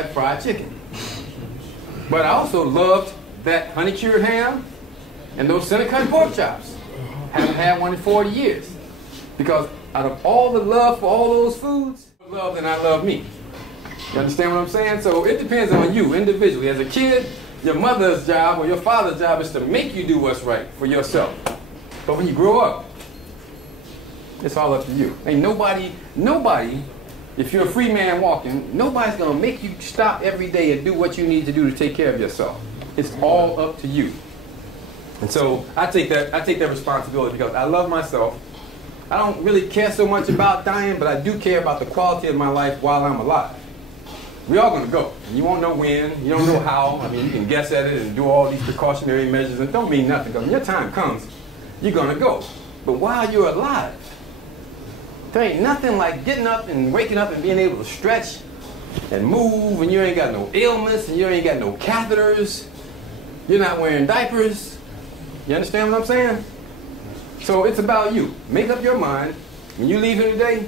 that fried chicken. But I also loved that honey-cured ham and those center-cut pork chops. Haven't had one in 40 years. Because out of all the love for all those foods, love and I love me. You understand what I'm saying? So it depends on you individually. As a kid, your mother's job or your father's job is to make you do what's right for yourself. But when you grow up, it's all up to you. Ain't nobody, if you're a free man walking, nobody's going to make you stop every day and do what you need to do to take care of yourself. It's all up to you. And so I take that responsibility because I love myself. I don't really care so much about dying, but I do care about the quality of my life while I'm alive. We're all going to go. You won't know when. You don't know how. I mean, you can guess at it and do all these precautionary measures, and it don't mean nothing. Because when your time comes, you're going to go. But while you're alive, there ain't nothing like getting up and waking up and being able to stretch and move, and you ain't got no ailments, and you ain't got no catheters. You're not wearing diapers. You understand what I'm saying? So it's about you. Make up your mind. When you leave here today,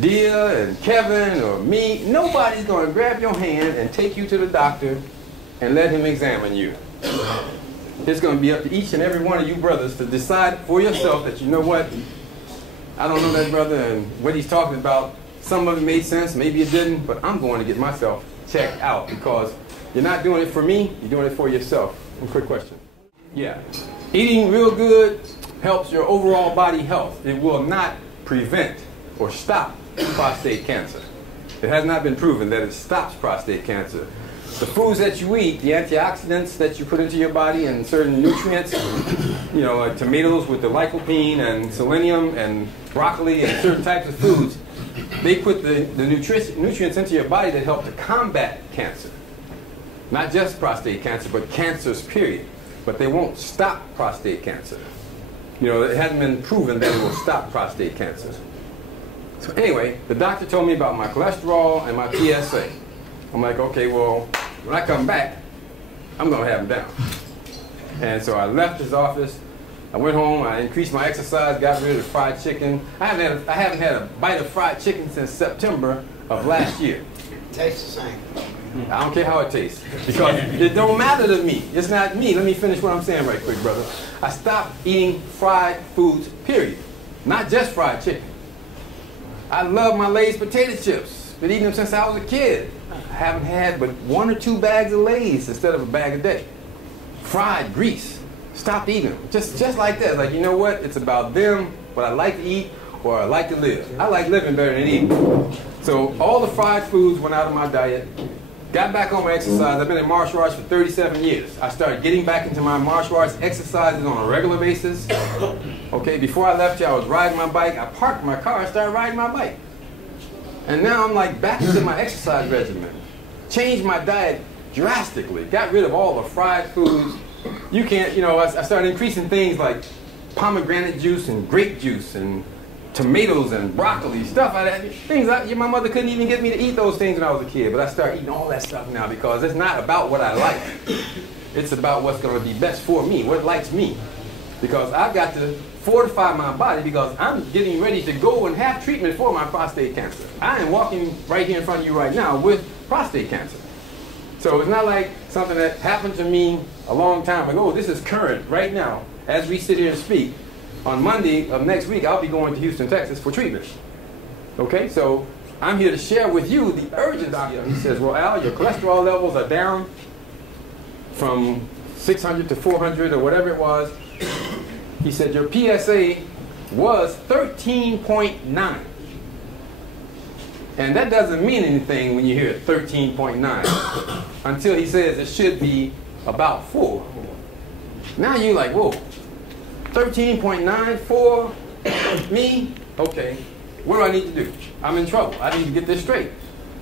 Dia and Kevin or me, nobody's going to grab your hand and take you to the doctor and let him examine you. It's going to be up to each and every one of you brothers to decide for yourself that, you know what, I don't know that brother and what he's talking about. Some of it made sense, maybe it didn't, but I'm going to get myself checked out because you're not doing it for me, you're doing it for yourself. One quick question. Yeah. Eating real good helps your overall body health. It will not prevent or stop prostate cancer. It has not been proven that it stops prostate cancer. The foods that you eat, the antioxidants that you put into your body and certain nutrients, you know, like tomatoes with the lycopene and selenium and broccoli and certain types of foods, they put the nutrients into your body that help to combat cancer. Not just prostate cancer, but cancers, period. But they won't stop prostate cancer. You know, it hasn't been proven that it will stop prostate cancer. So anyway, the doctor told me about my cholesterol and my PSA. I'm like, okay, well, when I come back, I'm going to have them down. And so I left his office. I went home. I increased my exercise, got rid of the fried chicken. I haven't had a bite of fried chicken since September of last year. It tastes the same. I don't care how it tastes, because it don't matter to me. It's not me. Let me finish what I'm saying right quick, brother. I stopped eating fried foods, period. Not just fried chicken. I love my Lay's potato chips. Been eating them since I was a kid. I haven't had but 1 or 2 bags of Lay's instead of a bag a day. Fried grease. Stopped eating them. Just like that. Like, you know what? It's about them, what I like to eat, or I like to live. I like living better than eating. So all the fried foods went out of my diet. Got back on my exercise. I've been in martial arts for 37 years. I started getting back into my martial arts exercises on a regular basis. Okay, before I left here, I was riding my bike. I parked my car and started riding my bike. And now I'm like back into my exercise regimen. Changed my diet drastically. Got rid of all the fried foods. You can't, you know, I started increasing things like pomegranate juice and grape juice and tomatoes and broccoli, stuff like that. Things my mother couldn't even get me to eat those things when I was a kid, but I started eating all that stuff now because it's not about what I like. It's about what's going to be best for me, what likes me. Because I've got to fortify my body because I'm getting ready to go and have treatment for my prostate cancer. I am walking right here in front of you right now with prostate cancer. So it's not like something that happened to me a long time ago. This is current right now as we sit here and speak. On Monday of next week, I'll be going to Houston, Texas for treatment. Okay, so I'm here to share with you the urgency. He says, well, Al, your cholesterol levels are down from 600 to 400 or whatever it was. He said, your PSA was 13.9. And that doesn't mean anything when you hear 13.9 until he says it should be about 4. Now you're like, whoa. 13.9 for me? Okay, what do I need to do? I'm in trouble. I need to get this straight.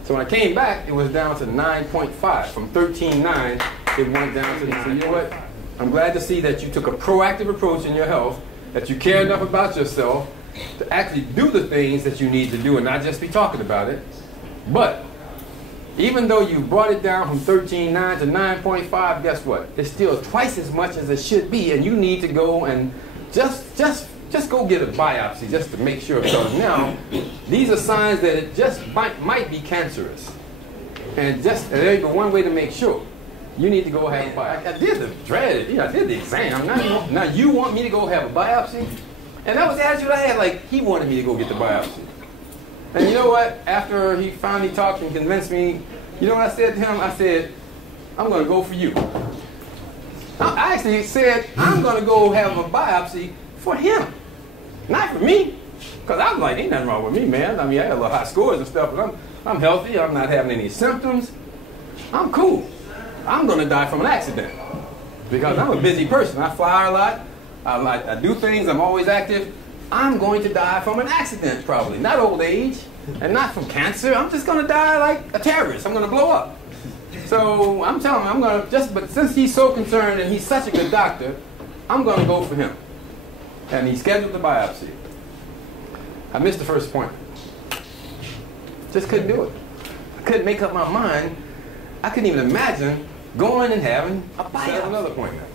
So when I came back, it was down to 9.5. From 13.9, it went down to 9. So you know what? I'm glad to see that you took a proactive approach in your health, that you care enough about yourself to actually do the things that you need to do and not just be talking about it. But even though you brought it down from 13.9 to 9.5, guess what? It's still twice as much as it should be, and you need to go and just go get a biopsy just to make sure. Because now, these are signs that it just might be cancerous. And there's but one way to make sure. You need to go have a biopsy. I did the dreaded, I did the exam. Now you want me to go have a biopsy? And that was the attitude I had, like he wanted me to go get the biopsy. And you know what? After he finally talked and convinced me, you know what I said to him? I said, I'm going to go for you. I actually said, I'm going to go have a biopsy for him, not for me. Because I was like, ain't nothing wrong with me, man. I mean, I got a little high scores and stuff, but I'm healthy. I'm not having any symptoms. I'm cool. I'm going to die from an accident because I'm a busy person. I fly a lot. I do things. I'm always active. I'm going to die from an accident probably, not old age and not from cancer. I'm just going to die like a terrorist. I'm going to blow up. So I'm telling him, but since he's so concerned and he's such a good doctor, I'm going to go for him. And he scheduled the biopsy. I missed the first appointment. Just couldn't do it. I couldn't make up my mind. I couldn't even imagine going and having a biopsy. Another appointment.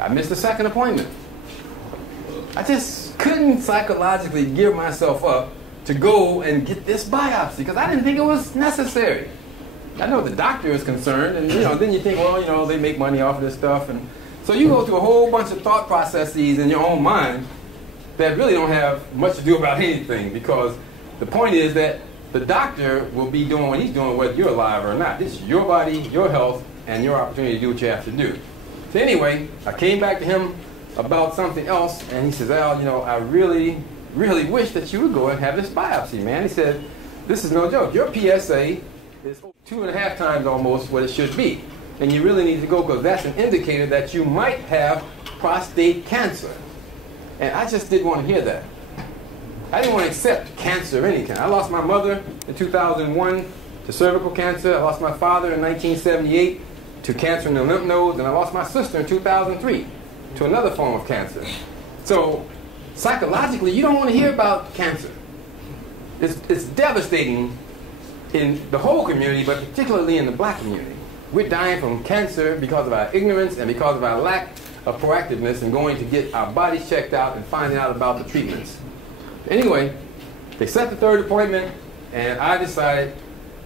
I missed the second appointment. I just couldn't psychologically gear myself up to go and get this biopsy because I didn't think it was necessary. I know the doctor is concerned, and then you think, well, they make money off of this stuff, and so you go through a whole bunch of thought processes in your own mind that really don't have much to do about anything, because the point is that the doctor will be doing what he's doing whether you're alive or not. This is your body, your health, and your opportunity to do what you have to do. So anyway, I came back to him about something else, and he says, Al, I really, really wish that you would go and have this biopsy, man. He said, this is no joke. Your PSA is 2.5 times almost what it should be. And you really need to go because that's an indicator that you might have prostate cancer. And I just didn't want to hear that. I didn't want to accept cancer of any kind. I lost my mother in 2001 to cervical cancer. I lost my father in 1978 to cancer in the lymph nodes. And I lost my sister in 2003 to another form of cancer. So psychologically, you don't want to hear about cancer. It's devastating in the whole community, but particularly in the black community. We're dying from cancer because of our ignorance and because of our lack of proactiveness and going to get our bodies checked out and finding out about the treatments. Anyway, they set the third appointment, and I decided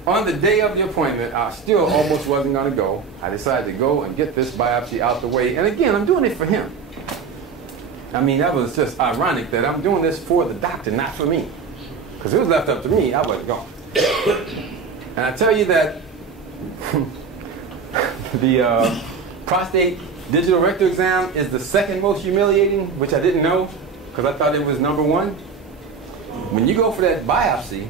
on the day of the appointment, I still almost wasn't going to go. I decided to go and get this biopsy out the way. And again, I'm doing it for him. I mean, that was just ironic that I'm doing this for the doctor, not for me. Because if it was left up to me, I wasn't going. And I tell you that the prostate digital rectal exam is the second most humiliating, which I didn't know because I thought it was number one. When you go for that biopsy,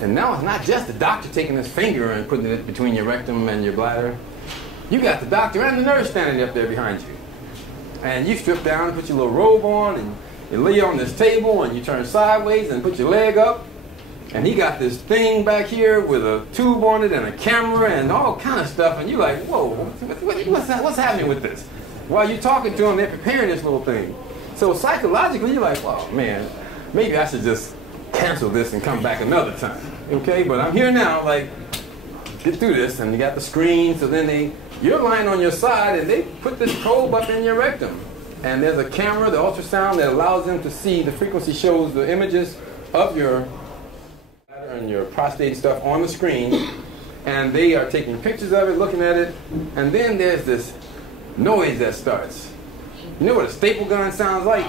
and now it's not just the doctor taking his finger and putting it between your rectum and your bladder. You got the doctor and the nurse standing up there behind you. And you strip down, put your little robe on, and you lay on this table, and you turn sideways and put your leg up. And he got this thing back here with a tube on it and a camera and all kind of stuff. And you're like, whoa, what's happening with this? While you're talking to him, they're preparing this little thing. So psychologically, you're like, well, man, maybe I should just cancel this and come back another time. Okay, but I'm here now, like, get through this. And you got the screen, so then you're lying on your side, and they put this probe up in your rectum. And there's a camera, the ultrasound, that allows them to see, the frequency shows the images of your and your prostate stuff on the screen, and they are taking pictures of it, looking at it, and then there's this noise that starts. You know what a staple gun sounds like?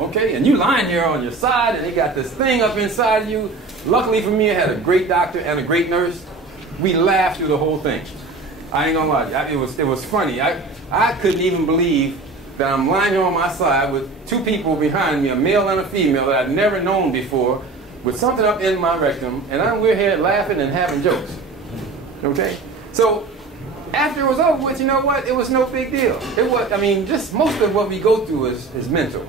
Okay, and you lying here on your side, and they got this thing up inside of you. Luckily for me, I had a great doctor and a great nurse. We laughed through the whole thing. I ain't gonna lie, it was funny. I couldn't even believe that I'm lying here on my side with two people behind me, a male and a female that I'd never known before, with something up in my rectum, and we're here laughing and having jokes. Okay? So after it was over with, you know what? It was no big deal. It was, I mean, just most of what we go through is mental.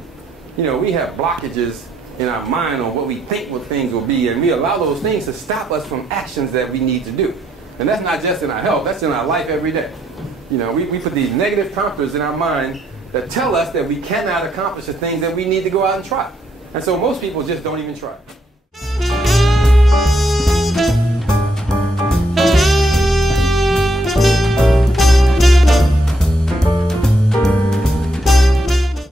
You know, we have blockages in our mind on what we think what things will be, and we allow those things to stop us from actions that we need to do. And that's not just in our health, that's in our life every day. You know, we put these negative prompters in our mind that tell us that we cannot accomplish the things that we need to go out and try. And so most people just don't even try.